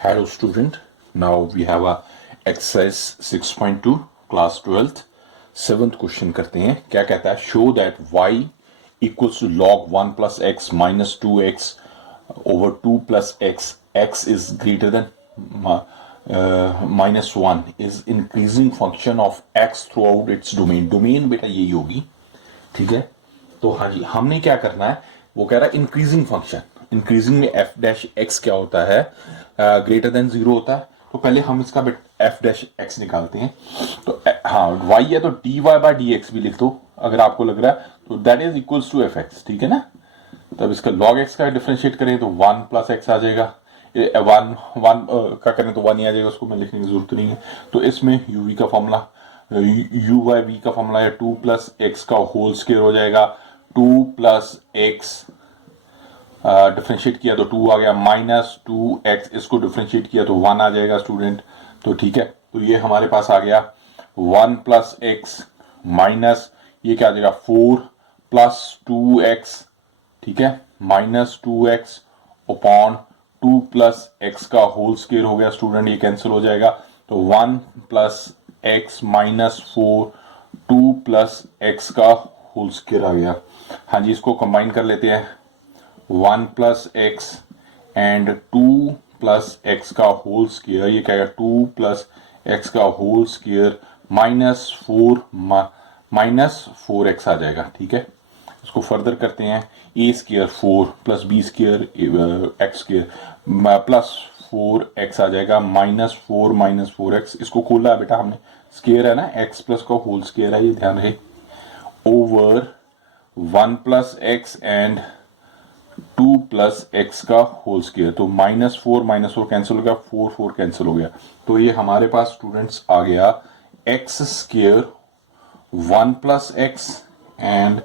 Hello student, now we have a exercise 6.2 class 12th 7th question करते हैं। क्या कहता है, show that y equals to log 1 plus x minus 2x over 2 plus x is greater than minus 1 is increasing function of x throughout its domain। Domain बेटा यही होगी, ठीक है। तो हाँ जी, हमने क्या करना है, वो कह रहा है इंक्रीजिंग फंक्शन। इंक्रीजिंग में एफ डैश एक्स क्या होता है, ग्रेटर देन जीरो होता है। तो पहले हम इसका एफ डैश एक्स निकालते हैं। तो हाँ, वाई है तो d y by d x भी लिख दो अगर आपको लग रहा है, तो that is equals to f x, ठीक है ना। तब इसका लॉग एक्स का डिफरेंशिएट करें तो 1 प्लस एक्स आ जाएगा। वन का करें तो 1 ही आ जाएगा, उसको मैं लिखने की जरूरत नहीं है। तो इसमें यू वी का फॉर्मूला, यू बाई वी का फॉर्मूला है 2 प्लस एक्स का होल स्क्वायर हो जाएगा। 2 प्लस एक्स डिफ्रेंशिएट किया तो 2 आ गया, माइनस 2x इसको डिफ्रेंशिएट किया तो 1 आ जाएगा स्टूडेंट। तो ठीक है, तो ये हमारे पास आ गया 1 प्लस एक्स माइनस ये क्या आ जाएगा 4 प्लस 2x, ठीक है, minus 2x upon 2 plus x का होल स्क्वायर हो गया स्टूडेंट, ये कैंसिल हो जाएगा। तो 1 plus x minus 4 2 plus x का होल स्क्वायर आ गया। हाँ जी, इसको कंबाइन कर लेते हैं। 1 plus x and 2 plus x का होल स्क्वायर, ये क्या है 2 प्लस एक्स का होल स्क्वायर माइनस 4x आ जाएगा, ठीक है। इसको फर्दर करते हैं, ए square 4 plus b square x square plus 4x आ जाएगा, माइनस 4x। इसको खोला है बेटा हमने, स्क्वायर है ना, x प्लस का होल स्क्वायर है, ये ध्यान रहे, over 1 plus x and 2 plus x का होल स्क्वायर। तो माइनस 4 कैंसिल हो गया, 4 कैंसिल हो गया। तो ये हमारे पास स्टूडेंट्स आ गया x square 1 plus x and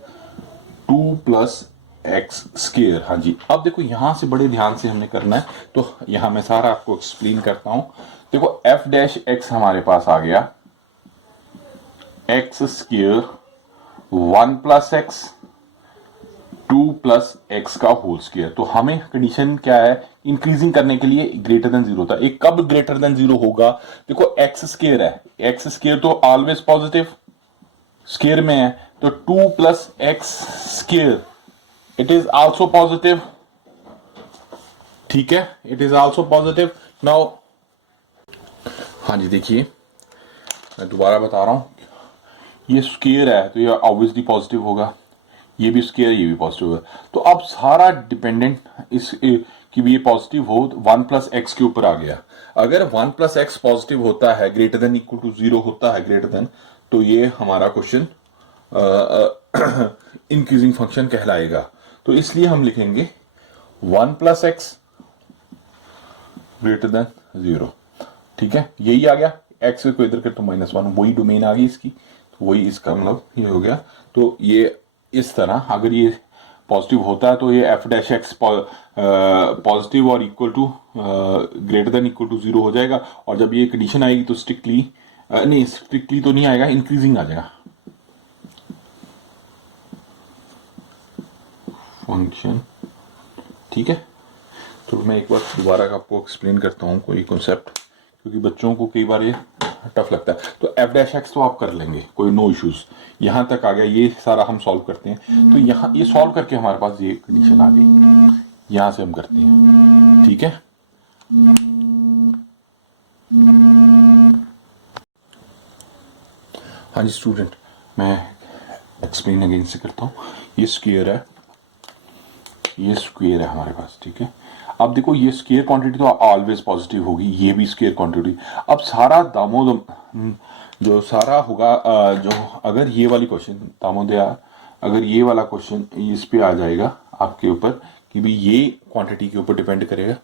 2 plus x square. हाँ जी, अब देखो यहां से बड़े ध्यान से हमने करना है, तो यहां मैं सारा आपको एक्सप्लेन करता हूं। देखो एफ डैश एक्स हमारे पास आ गया x square 1 plus x 2 plus x का होल स्क्वायर। तो हमें कंडीशन क्या है, इंक्रीजिंग करने के लिए ग्रेटर देन जीरो था। एक कब ग्रेटर देन जीरो होगा, देखो एक्स स्क्वायर है, एक्स स्क्वायर तो ऑलवेज पॉजिटिव स्क्वायर में है, तो 2 plus x square it is also positive, ठीक है, it is also positive. Now हाँ जी, देखिए मैं दोबारा बता रहा हूं, ये स्क्वायर है तो ये ऑब्वियसली पॉजिटिव होगा, ये भी स्क्वायर ये भी पॉजिटिव है। तो अब सारा डिपेंडेंट इस कि भी ये पॉजिटिव हो, 1 प्लस एक्स के ऊपर आ गया। अगर 1 प्लस एक्स पॉजिटिव होता है, greater than equal to zero होता है, ग्रेटर देन, तो ये हमारा क्वेश्चन इंक्रीजिंग फंक्शन कहलाएगा। तो इसलिए हम लिखेंगे 1 plus x greater than zero, ठीक है, यही आ गया। एक्स को इधर कर तो -1, वही डोमेन आ गई इसकी, तो वही इसका मतलब ये हो गया। तो ये इस तरह अगर ये पॉजिटिव होता है तो ये एफ डैश एक्स पॉजिटिव और equal to greater than equal to zero हो जाएगा। और जब ये कंडीशन आएगी तो स्ट्रिक्टली नहीं, स्ट्रिक्टली तो नहीं आएगा, इंक्रीजिंग आ जाएगा फंक्शन, ठीक है। तो मैं एक बार दोबारा आपको एक्सप्लेन करता हूँ कोई कॉन्सेप्ट, क्योंकि बच्चों को कई बार ये टफ लगता है। तो एफ डैश एक्स तो आप कर लेंगे, कोई नो इश्यूज, यहां तक आ गया, ये सारा हम सॉल्व करते हैं। तो यहां ये सॉल्व करके हमारे पास ये कंडीशन आ गई, यहां से हम करते हैं, ठीक है। हाँ जी स्टूडेंट, मैं एक्सप्लेन अगेन से करता हूँ। ये स्क्वायर है, ये स्क्वायर है हमारे पास, ठीक है। अब देखो ये स्क्वायर क्वांटिटी तो ऑलवेज पॉजिटिव होगी, ये भी स्क्वायर क्वांटिटी। अब सारा दामोदम जो सारा होगा जो अगर ये वाली क्वेश्चन दामोदया, अगर ये वाला क्वेश्चन इस पे आ जाएगा आपके ऊपर कि भी ये क्वांटिटी के ऊपर डिपेंड करेगा।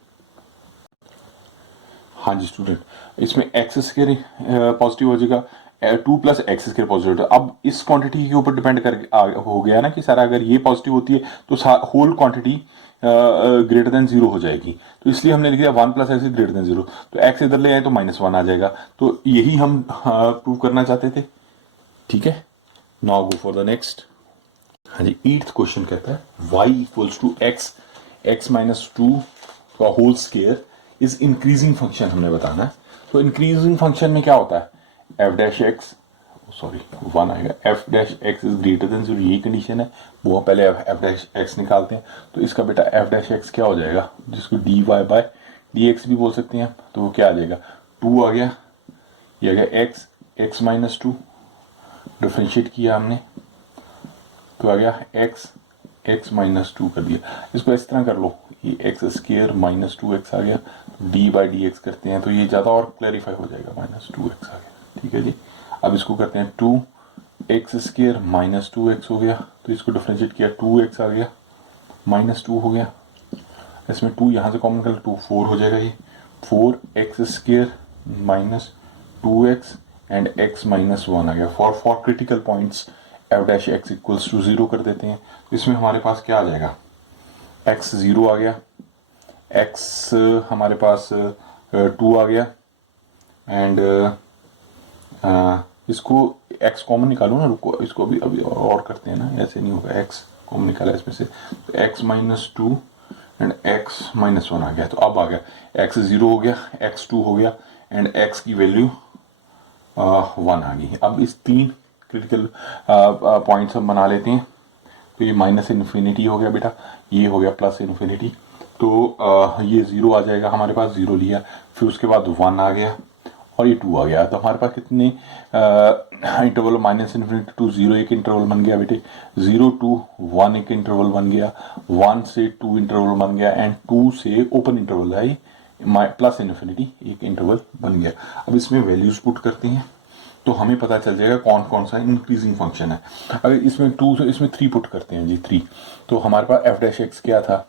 हाँ जी स्टूडेंट, इसमें एक्स स्क्वायर पॉजिटिव हो जाएगा, 2 प्लस एक्स स्क्वायर पॉजिटिव। अब इस क्वांटिटी के ऊपर डिपेंड कर हो गया ना कि सारा अगर ये पॉजिटिव होती है तो whole quantity greater than zero हो जाएगी। तो इसलिए हमने लिख दिया 1 plus x greater than zero. तो एक्स इधर ले आए तो -1 आ जाएगा। तो यही हम प्रूव करना चाहते थे, ठीक है। Now go for the next. हाँ जी, 8th क्वेश्चन कहता है y equals to x minus 2 का whole square is increasing function हमने बताना है। तो इंक्रीजिंग फंक्शन में क्या होता है, एफ डैश एक्स, सॉरी 1 आएगा, F dash x is greater then 0, यही कंडीशन है, वो पहले एफ डैश एक्स निकालते हैं। तो इसका बेटा एफ डैश एक्स क्या हो जाएगा, जिसको d y by d x भी बोल सकते हैं। तो वो क्या आ जाएगा, 2 आ गया, ये आ गया एक्स, एक्स माइनस 2, डिफ्रेंशिएट किया हमने तो आ गया एक्स, एक्स माइनस 2 कर दिया। इसको इस तरह कर लो, ये एक्स स्क्वायर माइनस 2x आ गया, डी बाई डी एक्स करते हैं तो ये ज़्यादा और क्लैरिफाई हो जाएगा, माइनस 2x आ गया, ठीक है जी। अब इसको करते हैं 2x स्क्वायर माइनस 2x हो गया, तो इसको डिफ्रेंशिएट किया 2x आ गया, माइनस 2 हो गया, इसमें 2 यहाँ से कॉमन कर 2 4 हो जाएगा, ये 4x square minus 2x and x minus 1 आ गया। For critical points f dash x equals to 0 कर देते हैं। तो इसमें हमारे पास क्या आ जाएगा, x 0 आ गया, x हमारे पास 2 आ गया एंड इसको x कॉमन निकालो ना, रुको इसको अभी और करते हैं ना, ऐसे नहीं होगा, x कॉमन निकाला इसमें से, तो x minus 2 and x minus 1 आ गया। तो अब आ गया x 0 हो गया, x 2 हो गया एंड x की वैल्यू 1 आ गई। अब इस 3 क्रिटिकल पॉइंट्स हम बना लेते हैं। तो ये माइनस इन्फिनिटी हो गया बेटा, ये हो गया प्लस इन्फिनिटी, तो ये 0 आ जाएगा हमारे पास, 0 लिया, फिर उसके बाद 1 आ गया और ये 2 आ गया। तो हमारे पास कितने इंटरवल, माइनस इन्फिनिटी टू 0 एक इंटरवल बन गया बेटे, 0 to 1 एक इंटरवल बन गया, 1 से 2 इंटरवल बन गया एंड 2 से ओपन इंटरवल है प्लस इन्फिनिटी एक इंटरवल बन गया। अब इसमें वैल्यूज पुट करते हैं तो हमें पता चल जाएगा कौन कौन सा इंक्रीजिंग फंक्शन है। अगर इसमें 2 से इसमें 3 पुट करते हैं जी, 3, तो हमारे पास एफ डैश एक्स क्या था,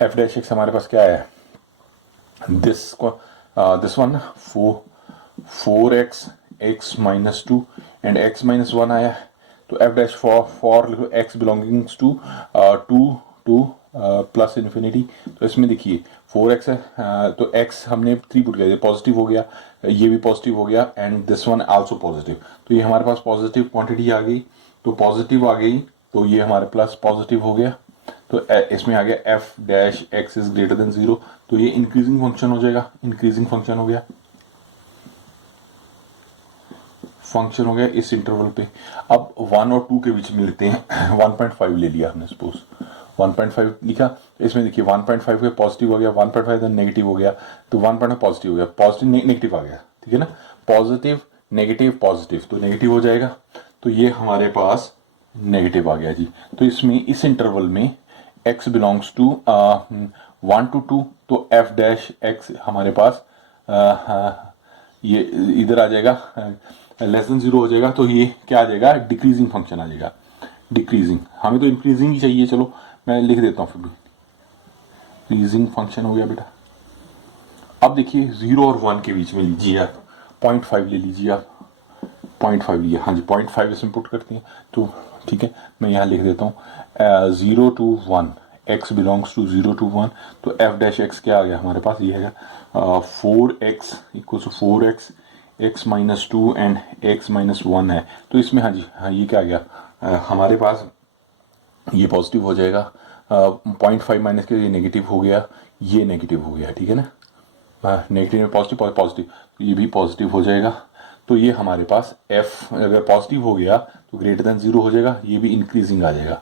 एफ डैश एक्स हमारे पास क्या है, this one 4x x minus 2 and x minus 1 आया। तो f dash for x belongings to 2 to plus infinity. तो इसमें देखिए 4x है, तो x हमने 3 पुट किया, पॉजिटिव हो गया, ये भी पॉजिटिव हो गया and this one also positive. तो ये हमारे पास पॉजिटिव क्वांटिटी आ गई, तो पॉजिटिव आ गई, तो ये हमारे प्लस पॉजिटिव हो गया। तो इसमें आ गया F dash x is greater then 0, तो ये इंक्रीजिंग फंक्शन हो जाएगा, इंक्रीजिंग फंक्शन हो गया, फंक्शन हो गया इस इंटरवल पे। अब 1 और 2 के बीच में लेते हैं 1.5 ले लिया हमने, सपोज 1.5 लिखा, तो इसमें देखिए 1.5 का पॉजिटिव हो गया, 1.5 नेगेटिव हो गया, तो 1.5 पॉजिटिव हो गया, पॉजिटिव नेगेटिव आ गया, ठीक है ना, पॉजिटिव नेगेटिव पॉजिटिव, तो नेगेटिव हो जाएगा, तो ये हमारे पास नेगेटिव आ गया जी। तो इसमें इस इंटरवल में x बिलोंग्स टू 1 to 2, तो f डैश x हमारे पास ये इधर आ जाएगा, लेस देन 0 हो जाएगा, तो ये क्या आ जाएगा, डिक्रीजिंग फंक्शन आ जाएगा, डिक्रीजिंग। हमें तो इंक्रीजिंग ही चाहिए, चलो मैं लिख देता हूँ फिर भी, इंक्रीजिंग फंक्शन हो गया बेटा। अब देखिए 0 और 1 के बीच में लीजिए आप, 0.5 ले लीजिए आप, 0.5 लिया, हाँ जी 0.5 इसमें पुट करते हैं, तो ठीक है मैं यहाँ लिख देता हूँ 0 to 1 x belongs to 0 to 1, तो f डैश x क्या आ गया हमारे पास, ये है 4x equal to 4x, x minus 2 and x minus 1 है। तो इसमें हाँ जी, हाँ ये क्या आ गया हमारे पास, ये पॉजिटिव हो जाएगा, 0.5 माइनस के ये नेगेटिव हो गया, ये नेगेटिव हो गया, ठीक है ना, नेगेटिव में पॉजिटिव पॉजिटिव, ये भी पॉजिटिव हो जाएगा। तो ये हमारे पास f अगर पॉजिटिव हो गया तो ग्रेटर देन 0 हो जाएगा, ये भी इंक्रीजिंग आ जाएगा,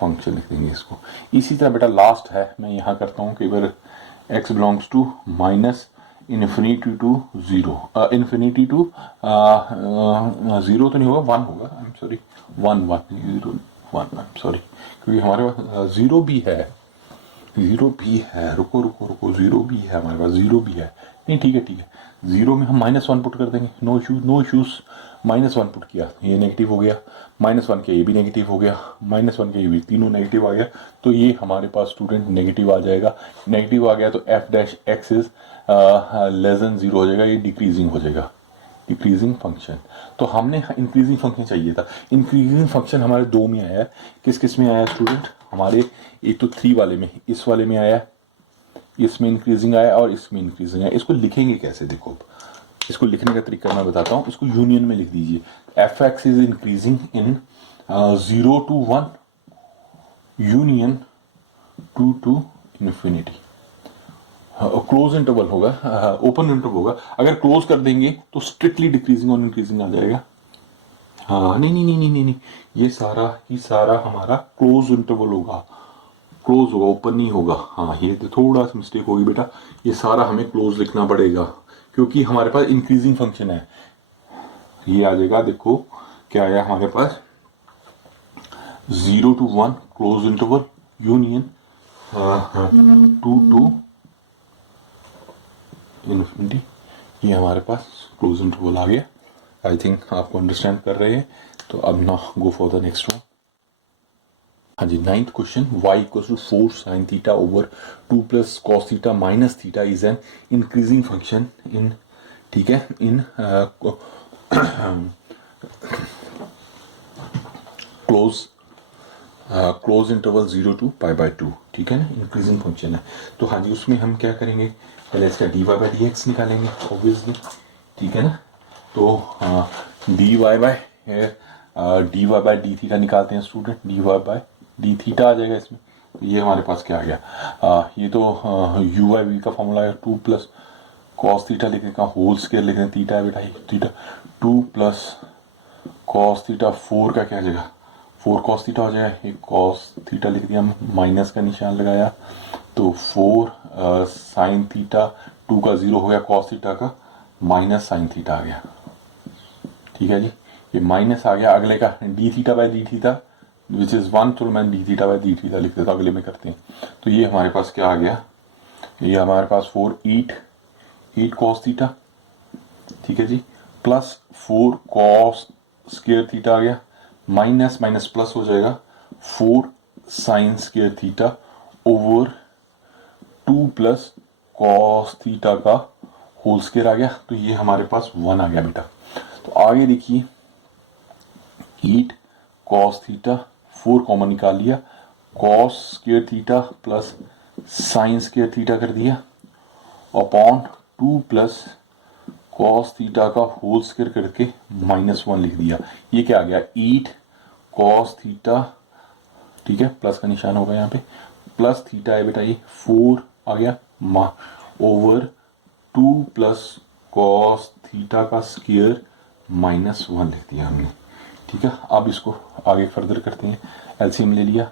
फंक्शन लिख देंगे इसको। इसी तरह बेटा लास्ट है, मैं यहाँ करता हूँ कि अगर x belongs to minus infinity to 0, infinity to 0 तो नहीं होगा, 1 होगा, आई एम सॉरी 1 सॉरी, क्योंकि हमारे पास 0 भी है, 0 भी है, रुको 0 भी है हमारे पास, 0 भी है, नहीं ठीक है 0 में हम -1 पुट कर देंगे, नो इश्यूज, -1 पुट किया, ये नेगेटिव हो गया, -1 किया ये भी नेगेटिव हो गया, -1 किया ये भी, तीनों नेगेटिव आ गया, तो ये हमारे पास स्टूडेंट नेगेटिव आ जाएगा, नेगेटिव आ गया तो f dash x is less than 0 हो जाएगा, ये डिक्रीजिंग हो जाएगा, डिक्रीजिंग फंक्शन। तो हमने इंक्रीजिंग फंक्शन चाहिए था, इंक्रीजिंग फंक्शन हमारे 2 में आया है, किस में आया स्टूडेंट हमारे, एक तो 3 वाले में, इस वाले में आया, इसमें इंक्रीजिंग आया और इसमें इंक्रीजिंग आया। इसको लिखेंगे कैसे, देखो इसको लिखने का तरीका मैं बताता हूँ, इसको यूनियन में लिख दीजिए, F x is increasing in 0 to 1 union 2 to infinity, close interval होगा, ओपन इंटरवल होगा। अगर क्लोज कर देंगे तो स्ट्रिक्टली डिक्रीजिंग और इंक्रीजिंग आ जाएगा। हाँ नहीं नहीं नहीं नहीं नहीं नहीं, ये सारा ही सारा हमारा क्लोज इंटरवल होगा, क्लोज होगा, ओपन नहीं होगा। हाँ ये तो थोड़ा सा मिस्टेक होगी बेटा, ये सारा हमें क्लोज लिखना पड़ेगा क्योंकि हमारे पास इंक्रीजिंग फंक्शन है। ये आ जाएगा, देखो क्या आया हमारे पास, 0 to 1 close interval union 2 to infinity, ये हमारे पास क्लोज इंटरवल आ गया। आई थिंक आपको अंडरस्टैंड कर रहे हैं। तो अब ना go for the next one. हाँ जी, 9th question, y equals to 4 sin theta over 2 plus cos theta minus theta is an increasing function in, ठीक है, इन क्लोज इंटरवल 0 to π/2, ठीक है ना, इंक्रीजिंग फंक्शन है। तो हाँ जी, उसमें हम क्या करेंगे, पहले इसका dy/dx निकालेंगे ऑब्वियसली, ठीक है ना। तो dy थीटा निकालते हैं स्टूडेंट, dy थीटा आ जाएगा इसमें। ये हमारे पास क्या आ गया, ये तो uv का फॉर्मूला है, 2 प्लस cos थीटा लिखने का होल स्क्वायर लिखने, थीटा है बेटा थीटा, 2 प्लस cos थीटा 4 का क्या आ जाएगा, 4 cos थीटा हो जाएगा। एक cos थीटा लिख दिया, माइनस का निशान लगाया, तो 4 sin थीटा, 2 का 0 हो गया, cos थीटा का माइनस sin थीटा आ गया, ठीक है जी। ये माइनस आ गया, अगले का D theta by D theta which is 1, तो मैं D theta by D theta लिख देता हूँ, अगले में करते हैं। तो ये हमारे पास क्या आ गया, ये हमारे पास 4 8 cos थीटा, ठीक है जी, प्लस 4 cos स्क्वायर थीटा आ गया, माइनस माइनस प्लस हो जाएगा, 4 sin square theta over 2 plus cos theta का होल स्क्वायर आ गया। तो ये हमारे पास 1 आ गया बेटा। तो आगे देखिए, 8 cos थीटा, 4 कॉमन निकाल लिया, cos square theta plus sin square theta कर दिया, अपॉन 2 प्लस cos थीटा का होल स्क्वायर करके -1 लिख दिया। ये क्या आ गया, 8 cos थीटा, ठीक है, प्लस का निशान होगा यहाँ पे, प्लस थीटा है बेटा, ये 4 आ गया ओवर 2 प्लस cos थीटा का स्क्वायर -1 लिख दिया हमने, ठीक है। अब इसको आगे फर्दर करते हैं, एलसीएम ले लिया,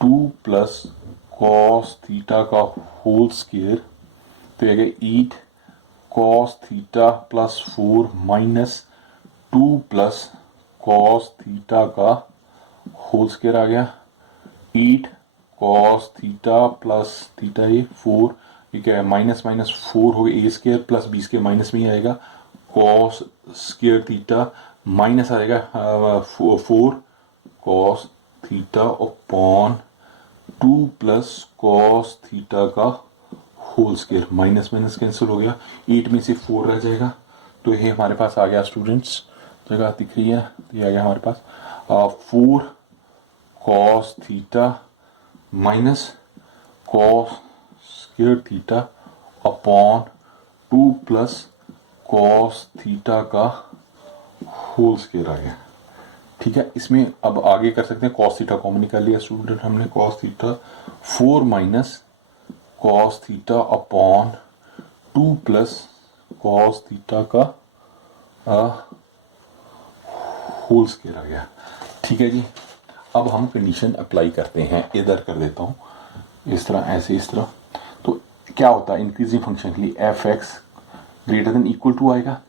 2 प्लस cos थीटा का होल स्क्वायर, तो ये गया 8 cos theta plus 4 minus 2 plus cos theta का होल स्क्वायर आ गया, 8 cos थीटा प्लस थीटा, ये 4, ये क्या है, माइनस माइनस 4 हो गया, a square plus b square minus में ही आएगा, cos स्क्वायर थीटा माइनस आएगा 4 cos theta upon 2 plus cos theta का whole square, minus minus cancel हो गया, 8 में से 4 रह जाएगा। तो ये हमारे पास आ गया स्टूडेंट्स, जगह दिख रही है, ये आ गया हमारे पास 4 cos theta minus cos square theta upon 2 plus cos theta का होल स्क्वायर आ गया, ठीक है। इसमें अब आगे कर सकते हैं, cos थीटा कॉमन निकाल लिया स्टूडेंट हमने, cos theta 4 minus cos theta upon 2 plus cos theta का होल स्क्वायर आ गया, ठीक है जी। अब हम कंडीशन अप्लाई करते हैं, इधर कर देता हूँ इस तरह, ऐसे इस तरह। तो क्या होता है, इंक्रीजिंग फंक्शन के लिए f x greater than equal to आएगा,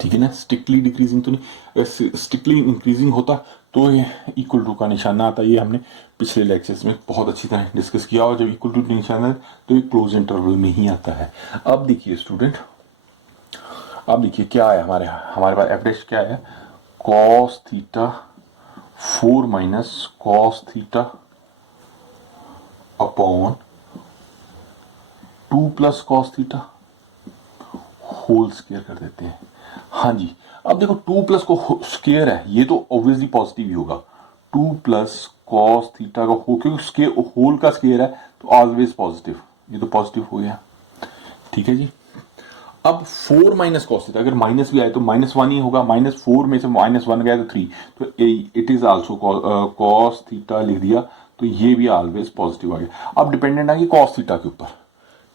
ठीक है ना। स्ट्रिक्टली डिक्रीजिंग तो नहीं, स्ट्रिक्टली इंक्रीजिंग होता तो ये इक्वल टू का निशान ना आता। ये हमने पिछले लेक्चर्स में बहुत अच्छी तरह डिस्कस किया, और जब इक्वल टू निशान है तो ये क्लोज इंटरवल में ही आता है। अब देखिए स्टूडेंट, अब देखिए क्या है हमारे पास एफ डैश क्या है, cos theta 4 minus cos theta upon 2 plus cos theta whole square कर देते हैं। हाँ जी, अब देखो 2 प्लस को स्क्वायर है, ये तो ऑब्वियसली पॉजिटिव ही होगा, 2 प्लस cos थीटा का होल, क्योंकि स्क्वायर होल का स्क्वायर है तो ऑलवेज पॉजिटिव, ये तो पॉजिटिव हो गया, ठीक है जी। अब 4 माइनस cos थीटा, अगर माइनस भी आए तो -1 ही होगा, -4 में से -1 गया तो 3, तो it is also cos theta लिख दिया, तो ये भी ऑलवेज पॉजिटिव आ गया। अब डिपेंडेंट आ गई कॉस थीटा के ऊपर,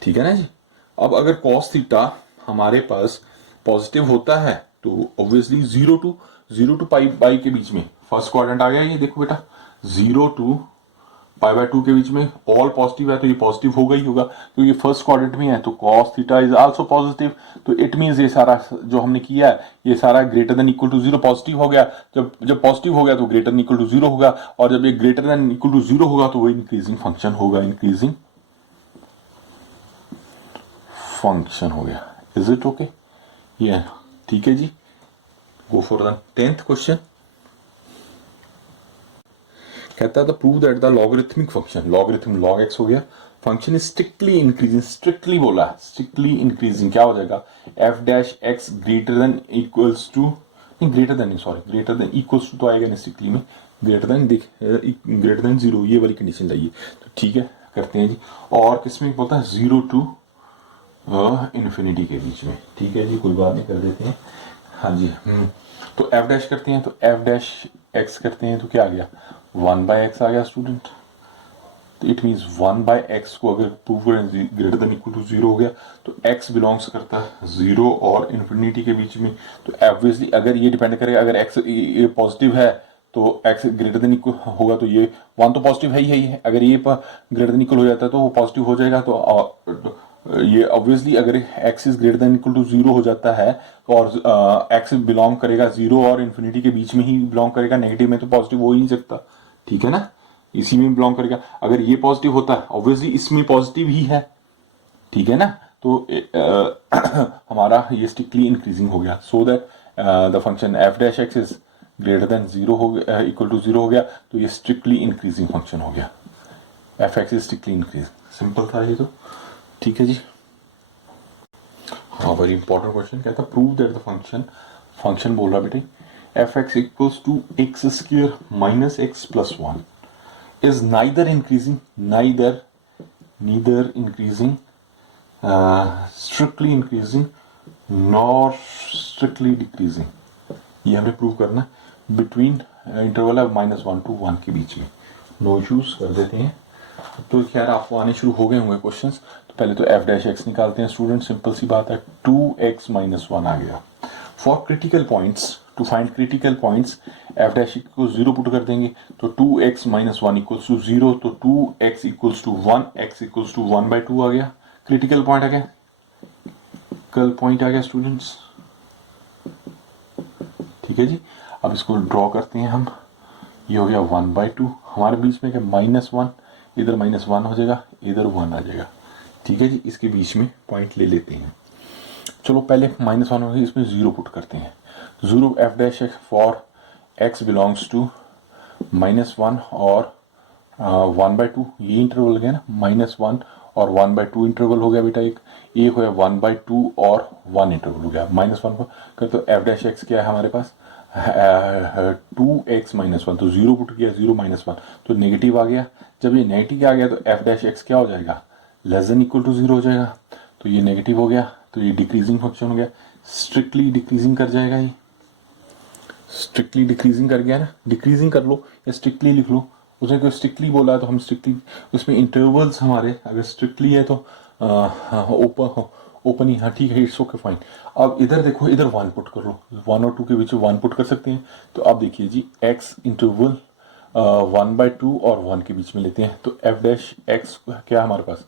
ठीक है ना जी। अब अगर कॉस थीटा हमारे पास पॉजिटिव होता है तो obviously zero to pi by के बीच में फर्स्ट क्वाड्रेंट आ गया, ये देखो बेटा, 0 to पाई बाय 2 के बीच में ऑल पॉजिटिव है तो ये पॉजिटिव होगा ही होगा, तो ये फर्स्ट क्वाड्रेंट में है तो cos theta is also positive. तो इट मींस ये सारा जो हमने किया है ये सारा greater than equal to 0 positive हो गया। जब पॉजिटिव हो गया तो ग्रेटर देन इक्वल टू 0 होगा, और जब ये ग्रेटर देन इक्वल टू 0 होगा तो वो इंक्रीजिंग फंक्शन होगा, इंक्रीजिंग फंक्शन हो गया। Is it okay? ये ठीक है जी। Go for the 10th question. कहता है prove that the logarithmic function, logarithm log x हो गया, function is strictly increasing, strictly बोला, स्ट्रिक्टली इंक्रीजिंग क्या हो जाएगा, f dash x greater than equals to, नहीं ग्रेटर देन नहीं sorry greater than equals to तो आएगा नहीं स्ट्रिक्टली में, ग्रेटर देन देख ग्रेटर देन 0 ये वाली कंडीशन चाहिए, तो ठीक है करते हैं जी। और किसमें बोलता है 0 to इन्फिनिटी के बीच में, ठीक है जी कोई बात नहीं कर देते हैं। हाँ जी तो एफ डैश करते हैं, तो एफ डैश एक्स करते हैं तो क्या आ गया 1/x आ गया स्टूडेंट। तो इट मीन्स 1/x को अगर प्रूव करें ग्रेटर देन इक्वल टू 0 हो गया तो x बिलोंग्स करता है 0 और इन्फिनिटी के बीच में। तो ऑब्वियसली अगर ये डिपेंड करेगा, अगर x ये पॉजिटिव है तो x ग्रेटर देन इक्वल होगा, तो ये 1 तो पॉजिटिव है ही है, अगर ये ग्रेटर देन इक्वल हो जाता है तो वो पॉजिटिव हो जाएगा। तो ये ऑब्वियसली अगर x is greater than equal to 0 हो जाता है और x बिलोंग करेगा 0 और इन्फिनिटी के बीच में ही बिलोंग करेगा, नेगेटिव में तो पॉजिटिव हो ही नहीं सकता, ठीक है ना, इसी में बिलोंग करेगा। अगर ये पॉजिटिव होता है ऑब्वियसली इसमें पॉजिटिव ही है, ठीक है ना, तो हमारा ये स्ट्रिक्टली इंक्रीजिंग हो गया। So that the function F dash x is greater then 0 हो गया, इक्वल टू 0 हो गया, तो ये स्ट्रिक्टली इंक्रीजिंग फंक्शन हो गया, f x is strictly increasing. Simple था ये तो, ठीक है जी। हाँ वेरी इंपॉर्टेंट क्वेश्चन, कहता प्रूव दैट द फंक्शन बोल रहा बेटे f x equals to x square minus x plus 1 is neither increasing, neither increasing, strictly increasing nor strictly decreasing। ये हमने प्रूव करना बिटवीन इंटरवल है -1 to 1 के बीच में। नो इश्यूज कर देते हैं। तो खैर आपको आने शुरू हो गए होंगे क्वेश्चंस। तो पहले तो एफ डैश एक्स निकालते हैं स्टूडेंट, सिंपल सी बात है 2x - 1 आ गया। For critical points, to find critical points f dash को 0 पुट कर देंगे तो 2x - 1 इक्वल्स टू 0, तो 2x equals to 1, x equals to 1/2 आ गया, क्रिटिकल पॉइंट आ गया, क्रिटिकल पॉइंट आ गया स्टूडेंट्स, ठीक है जी। अब इसको ड्रॉ करते हैं हम, ये हो गया 1/2, हमारे बीच में क्या -1, इधर -1 हो जाएगा, इधर 1 आ जाएगा, ठीक है जी। इसके बीच में पॉइंट ले लेते हैं। चलो पहले -1 हो गया, इसमें 0 पुट करते हैं। 0 f dash x for x belongs to -1 और 1/2, ये इंटरवल गया ना, -1 और 1/2 इंटरवल हो गया बेटा, एक हो गया 1/2 और 1 इंटरवल हो गया। -1 को कर तो एफ डैश एक्स क्या है हमारे पास 2x - 1, तो 0 पुट किया, 0 - 1 तो नेगेटिव आ गया। जब ये नेगेटिव आ गया तो एफ डैश एक्स क्या हो जाएगा, लेस देन इक्वल टू 0 हो जाएगा, तो ये नेगेटिव हो गया, तो ये डिक्रीजिंग फंक्शन हो गया, स्ट्रिक्टली डिक्रीजिंग कर जाएगा, ये स्ट्रिक्टली डिक्रीजिंग कर गया ना, डिक्रीजिंग कर लो या स्ट्रिक्टली लिख लो, उसने कोई स्ट्रिक्टली बोला है तो हम स्ट्रिक्टली, उसमें इंटरवल्स हमारे अगर स्ट्रिक्टली है तो ओपन ही, हाँ ठीक है, इट्स ओके फाइन। अब इधर देखो, इधर 1 पुट कर लो, 1 और 2 के बीच 1 पुट कर सकते हैं। तो अब देखिए जी x इंटरवल 1/2 और 1 के बीच में लेते हैं, तो एफ डैश एक्स क्या है हमारे पास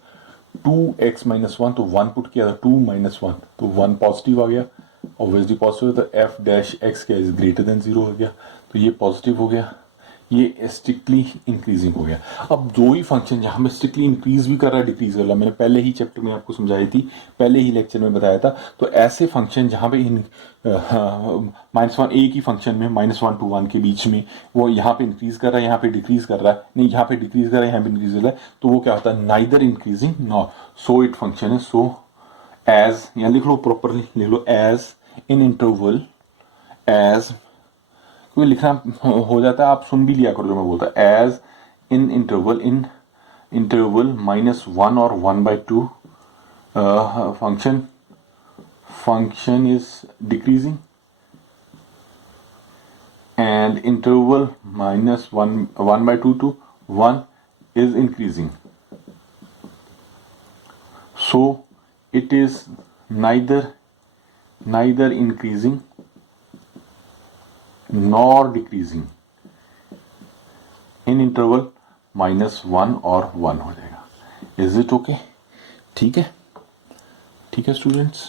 2x - 1, तो 1 पुट किया था 2 - 1, तो 1 पॉजिटिव आ गया, ऑब्वियसली पॉजिटिव, तो एफ डैश एक्स क्या इज ग्रेटर देन 0 हो गया, तो ये पॉजिटिव हो गया, ये स्ट्रिक्टली इंक्रीजिंग हो गया। अब दो ही फंक्शन जहां में स्ट्रिक्टली इंक्रीज भी कर रहा है डिक्रीज कर रहा है, मैंने पहले ही चैप्टर में आपको समझाई थी, पहले ही लेक्चर में बताया था। तो ऐसे फंक्शन जहां पे -1 एक ही फंक्शन में -1 to 1 के बीच में वो यहाँ पे इंक्रीज कर रहा है, यहाँ पे डिक्रीज कर रहा है, नहीं यहाँ पे डिक्रीज कर रहा है, यहाँ पे इंक्रीज कर रहा है, तो वो क्या होता है neither increasing nor, so it function है, सो एज, यहाँ लिख लो प्रॉपरली लिख लो, एज इन इंटरवल, एज कोई लिखना हो जाता है, आप सुन भी लिया करो जो मैं बोलता, एज इन इंटरवल -1 और 1/2 function is decreasing and interval -1/2 to 1 is increasing, so it is neither increasing nor decreasing in interval -1 और 1 हो जाएगा. Is it okay? ठीक है स्टूडेंट्स.